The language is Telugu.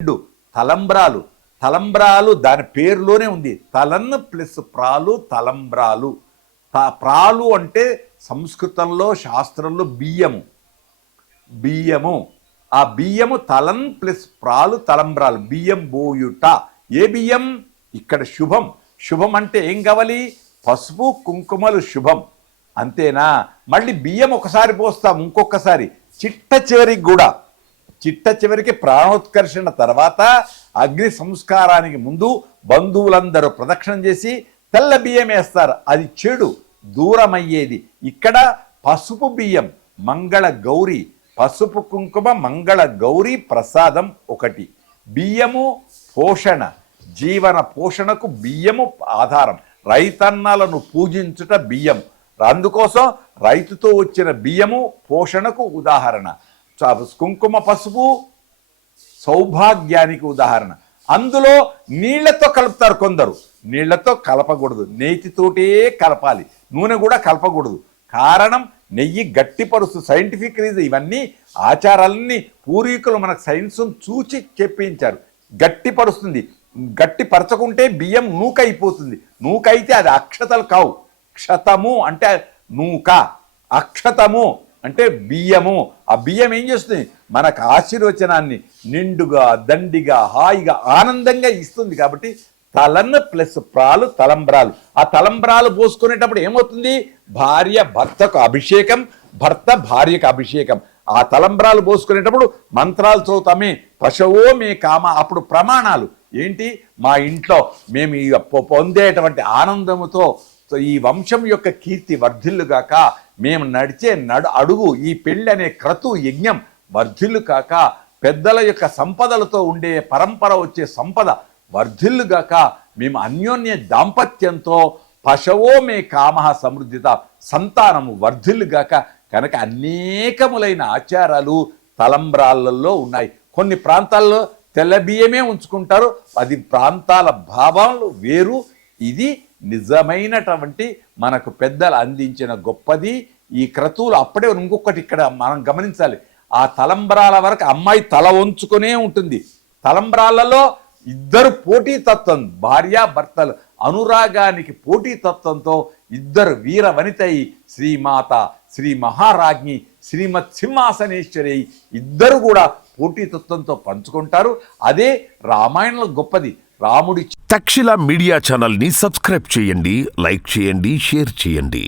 రెండు తలంబ్రాలు. తలంబ్రాలు దాని పేరులోనే ఉంది. తలన్ ప్లస్ ప్రాలు తలంబ్రాలు. ప్రాలు అంటే సంస్కృతంలో శాస్త్రంలో బియ్యము. బియ్యము. ఆ బియ్యము తలన్ ప్లస్ ప్రాలు తలంబ్రాలు. బియ్యం బోయుట. ఏ బియ్యం? ఇక్కడ శుభం. శుభం అంటే ఏం కావాలి? పసుపు కుంకుమలు శుభం. అంతేనా? మళ్ళీ బియ్యం ఒకసారి పోస్తాం ఇంకొకసారి. చిట్ట చివరికి కూడా. చిట్ట చివరికి ప్రాణోత్కర్షణ తర్వాత అగ్ని సంస్కారానికి ముందు బంధువులందరూ ప్రదక్షిణం చేసి తెల్ల బియ్యం వేస్తారు. అది చెడు దూరమయ్యేది. ఇక్కడ పసుపు బియ్యం మంగళ గౌరి. పసుపు కుంకుమ మంగళ గౌరి ప్రసాదం ఒకటి. బియ్యము పోషణ. జీవన పోషణకు బియ్యము ఆధారం. రైతన్నలను పూజించుట బియ్యం. అందుకోసం రైతుతో వచ్చిన బియ్యము పోషణకు ఉదాహరణ. కుంకుమ పసుపు సౌభాగ్యానికి ఉదాహరణ. అందులో నీళ్ళతో కలుపుతారు కొందరు. నీళ్ళతో కలపకూడదు. నెయ్యితోటే కలపాలి. నూనె కూడా కలపకూడదు. కారణం నెయ్యి గట్టిపరుస్తు సైంటిఫిక్ రీజన్ ఇవన్నీ ఆచారాలన్నీ పూర్వీకులు మనకు సైన్స్ను చూచి చెప్పించారు. గట్టిపరుస్తుంది. గట్టి పరచకుంటే బియ్యం నూక అయితే అది అక్షతలు కావు. క్షతము అంటే నూక. అక్షతము. అంటే బియ్యము. ఆ బియ్యం ఏం చేస్తుంది? మనకు ఆశీర్వచనాన్ని నిండుగా దండిగా హాయిగా ఆనందంగా ఇస్తుంది కాబట్టి తలన్ ప్లస్ ప్రాలు తలంబ్రాలు. ఆ తలంబ్రాలు పోసుకునేటప్పుడు ఏమవుతుంది? భార్య భర్తకు అభిషేకం భర్త భార్యకు అభిషేకం. ఆ తలంబ్రాలు పోసుకునేటప్పుడు మంత్రాలు చదువుతామే. పశవో మే కామ అప్పుడు ప్రమాణాలు. ఏంటి? మా ఇంట్లో మేము ఈ పొ- పొందేటువంటి ఆనందముతో ఈ వంశం యొక్క కీర్తి వర్ధిల్లుగాక మేము నడిచే నడు అడుగు ఈ పెళ్ళి అనే క్రతు యజ్ఞం వర్ధిల్లు కాక పెద్దల యొక్క సంపదలతో ఉండే పరంపర వచ్చే సంపద వర్ధిల్లుగాక మేము అన్యోన్య దాంపత్యంతో పశవో మే కామ సమృద్ధిత సంతానము వర్ధిల్లుగాక కనుక అనేకములైన ఆచారాలు తలంబ్రాలలో ఉన్నాయి. కొన్ని ప్రాంతాల్లో తెల్ల బియ్యమే ఉంచుకుంటారు. అది ప్రాంతాల భావాలు వేరు. ఇది నిజమైనటువంటి మనకు పెద్దలు అందించిన గొప్పది. ఈ క్రతువులు అప్పుడే ఇంకొకటి ఇక్కడ మనం గమనించాలి. ఆ తలంబరాల వరకు అమ్మాయి తల వంచుకునే ఉంటుంది. తలంబరాలలో ఇద్దరు పోటీతత్వం భార్య భర్తలు. అనురాగానికి పోటీతత్వంతో ఇద్దరు వీర వనితై శ్రీమాత శ్రీ మహారాజ్ఞి శ్రీమత్ సింహాసనేశ్వరి ఇద్దరు కూడా పోటీతత్వంతో పంచుకుంటారు. అదే రామాయణంలో గొప్పది. రాముడి తక్షిల మీడియా ఛానల్ని సబ్స్క్రైబ్ చేయండి లైక్ చేయండి షేర్ చేయండి.